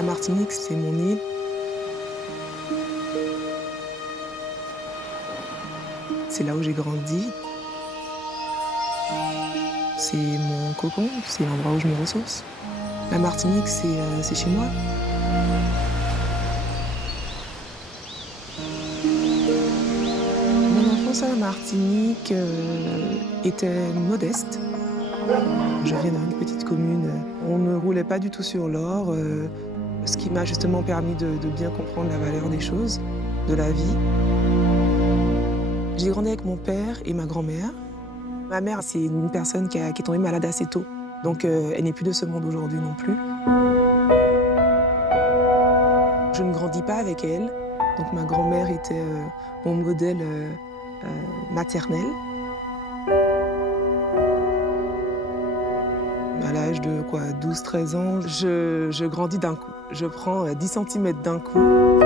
La Martinique, c'est mon île. C'est là où j'ai grandi. C'est mon cocon, c'est l'endroit où je me ressource. La Martinique, c'est chez moi. Mon enfance à la Martinique était modeste. Je viens d'une petite commune. On ne roulait pas du tout sur l'or, ce qui m'a justement permis de bien comprendre la valeur des choses, de la vie. J'ai grandi avec mon père et ma grand-mère. Ma mère, c'est une personne qui est tombée malade assez tôt. Donc, elle n'est plus de ce monde aujourd'hui non plus. Je ne grandis pas avec elle. Donc, ma grand-mère était mon modèle maternel. À l'âge de 12-13 ans, je grandis d'un coup. Je prends 10 cm d'un coup.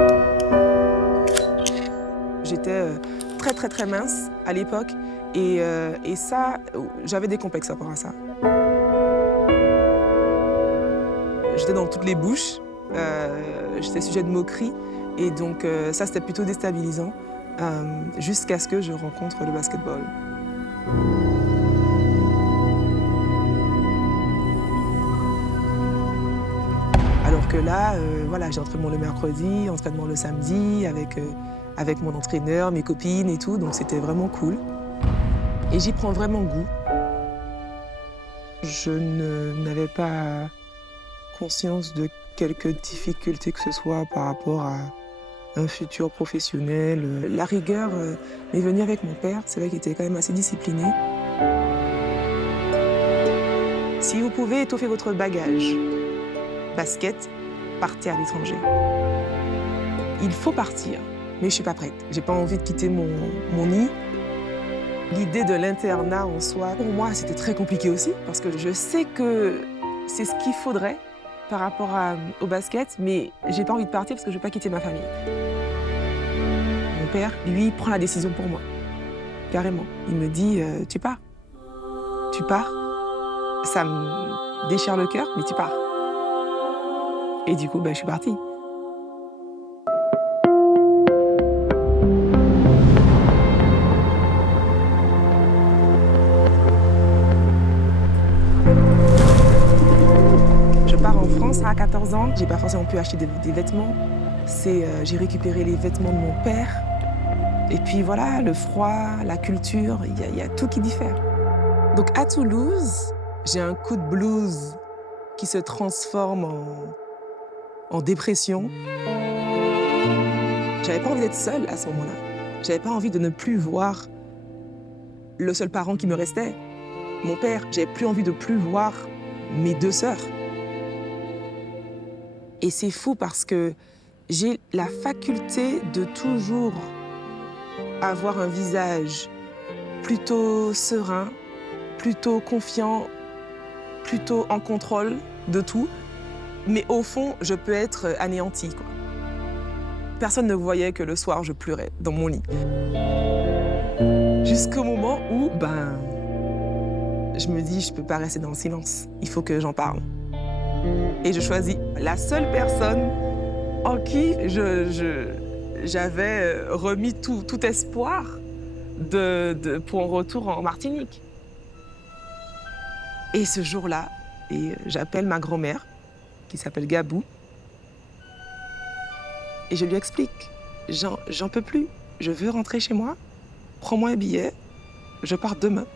J'étais très mince à l'époque et ça, j'avais des complexes par rapport à ça. J'étais dans toutes les bouches, j'étais sujet de moquerie et donc ça c'était plutôt déstabilisant jusqu'à ce que je rencontre le basketball. Alors que là, voilà, j'ai entraînement le mercredi, entraînement le samedi avec mon entraîneur, mes copines et tout, donc c'était vraiment cool. Et j'y prends vraiment goût. Je n'avais pas conscience de quelques difficultés que ce soit par rapport à un futur professionnel. La rigueur m'est venue avec mon père, c'est vrai qu'il était quand même assez discipliné. Si vous pouvez étoffer votre bagage, basket, partez à l'étranger. Il faut partir, mais je suis pas prête. J'ai pas envie de quitter mon nid. L'idée de l'internat en soi, pour moi, c'était très compliqué aussi, parce que je sais que c'est ce qu'il faudrait par rapport au basket, mais j'ai pas envie de partir parce que je veux pas quitter ma famille. Mon père, lui, prend la décision pour moi, carrément. Il me dit, tu pars. Tu pars. Ça me déchire le cœur, mais tu pars. Et du coup, je suis partie. Je pars en France à 14 ans. J'ai pas forcément pu acheter des vêtements. J'ai récupéré les vêtements de mon père. Et puis voilà, le froid, la culture, il y a tout qui diffère. Donc à Toulouse, j'ai un coup de blues qui se transforme en dépression. J'avais pas envie d'être seule à ce moment-là. J'avais pas envie de ne plus voir le seul parent qui me restait, mon père. J'avais plus envie de plus voir mes 2 sœurs. Et c'est fou parce que j'ai la faculté de toujours avoir un visage plutôt serein, plutôt confiant, plutôt en contrôle de tout. Mais au fond, je peux être anéantie, quoi. Personne ne voyait que le soir, je pleurais dans mon lit. Jusqu'au moment où, je me dis, je peux pas rester dans le silence. Il faut que j'en parle. Et je choisis la seule personne en qui j'avais remis tout espoir pour un retour en Martinique. Et ce jour-là, j'appelle ma grand-mère, qui s'appelle Gabou, et je lui explique, j'en peux plus, je veux rentrer chez moi, prends-moi un billet, je pars demain.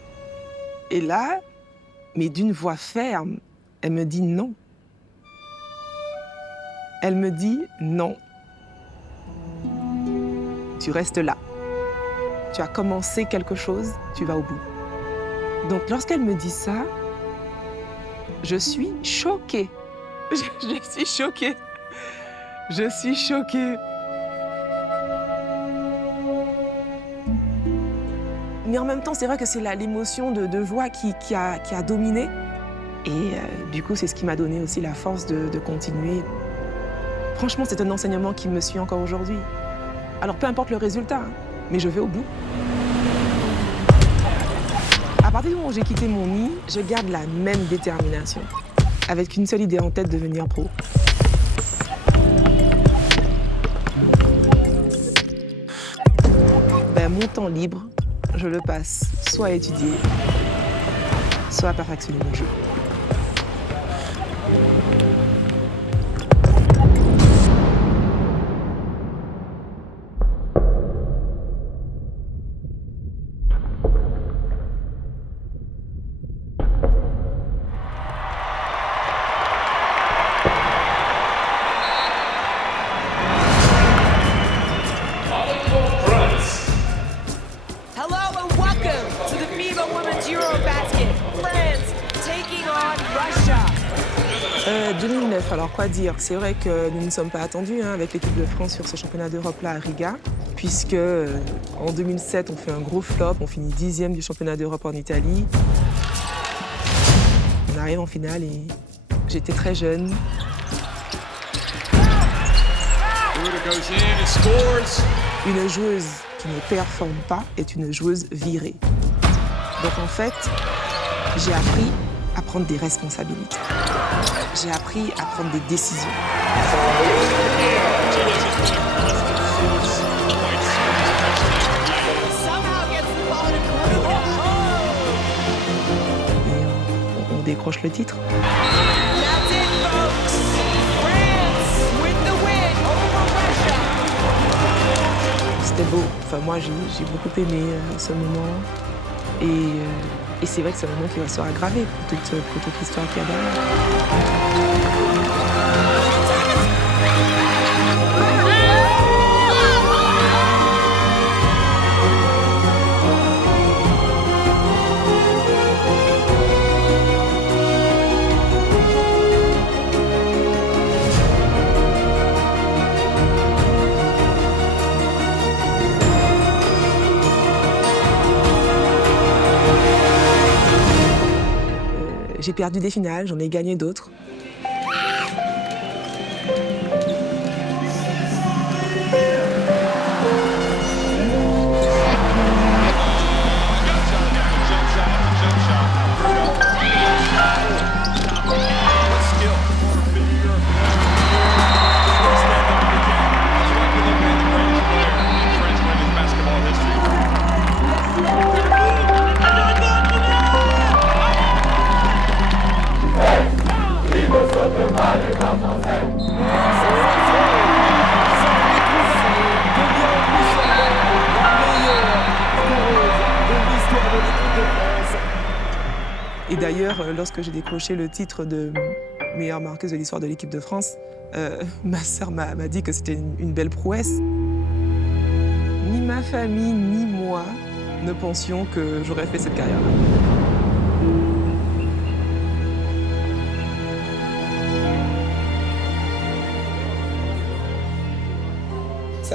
Et là, mais d'une voix ferme, elle me dit non. Elle me dit non. Tu restes là. Tu as commencé quelque chose, tu vas au bout. Donc lorsqu'elle me dit ça, je suis choquée. Je suis choquée. Je suis choquée. Mais en même temps, c'est vrai que c'est l'émotion de joie qui a dominé. Et du coup, c'est ce qui m'a donné aussi la force de continuer. Franchement, c'est un enseignement qui me suit encore aujourd'hui. Alors, peu importe le résultat, mais je vais au bout. À partir du moment où j'ai quitté mon nid, je garde la même détermination, avec une seule idée en tête, devenir pro. mon temps libre, je le passe soit à étudier, soit à perfectionner mon jeu. Hello and welcome to the FIBA Women's Eurobasket. France taking on Russia. 2009, alors quoi dire? C'est vrai que nous ne sommes pas attendus avec l'équipe de France sur ce championnat d'Europe-là à Riga, puisque en 2007, on fait un gros flop, on finit 10e du championnat d'Europe en Italie. On arrive en finale et j'étais très jeune. Une joueuse qui ne performe pas est une joueuse virée. Donc en fait, j'ai appris à prendre des responsabilités. J'ai appris à prendre des décisions. Et on décroche le titre. C'était beau. Enfin, moi, j'ai beaucoup aimé ce moment. Et c'est vrai que c'est un moment qui va se aggraver pour toute l'histoire qu'il y a derrière. J'ai perdu des finales, j'en ai gagné d'autres. Et d'ailleurs, lorsque j'ai décroché le titre de meilleure marqueuse de l'histoire de l'équipe de France, ma sœur m'a dit que c'était une belle prouesse. Ni ma famille, ni moi ne pensions que j'aurais fait cette carrière-là.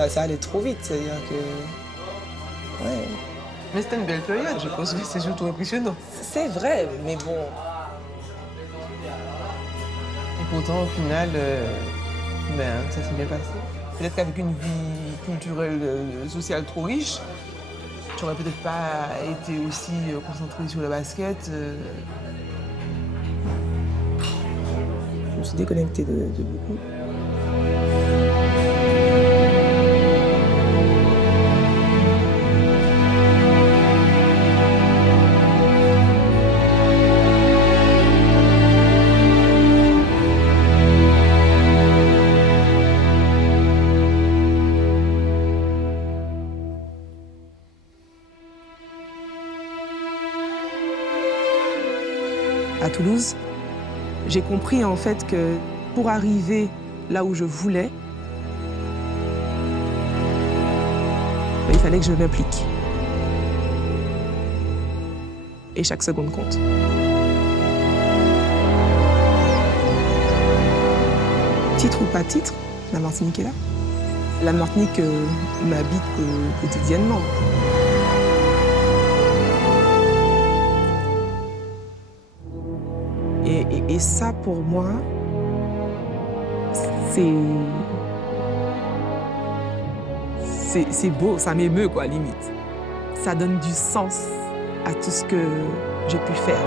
Ça allait trop vite, c'est-à-dire que... Ouais. Mais c'était une belle période, je pense que c'est surtout impressionnant. C'est vrai, mais bon... Et pourtant, au final, ça s'est bien passé. Peut-être qu'avec une vie culturelle, sociale trop riche, j'aurais peut-être pas été aussi concentrée sur le basket. Je me suis déconnectée de beaucoup. À Toulouse, j'ai compris en fait que pour arriver là où je voulais, il fallait que je m'implique. Et chaque seconde compte. Titre ou pas titre, la Martinique est là. La Martinique m'habite quotidiennement. Et ça, pour moi, c'est beau, ça m'émeut, quoi, limite. Ça donne du sens à tout ce que j'ai pu faire.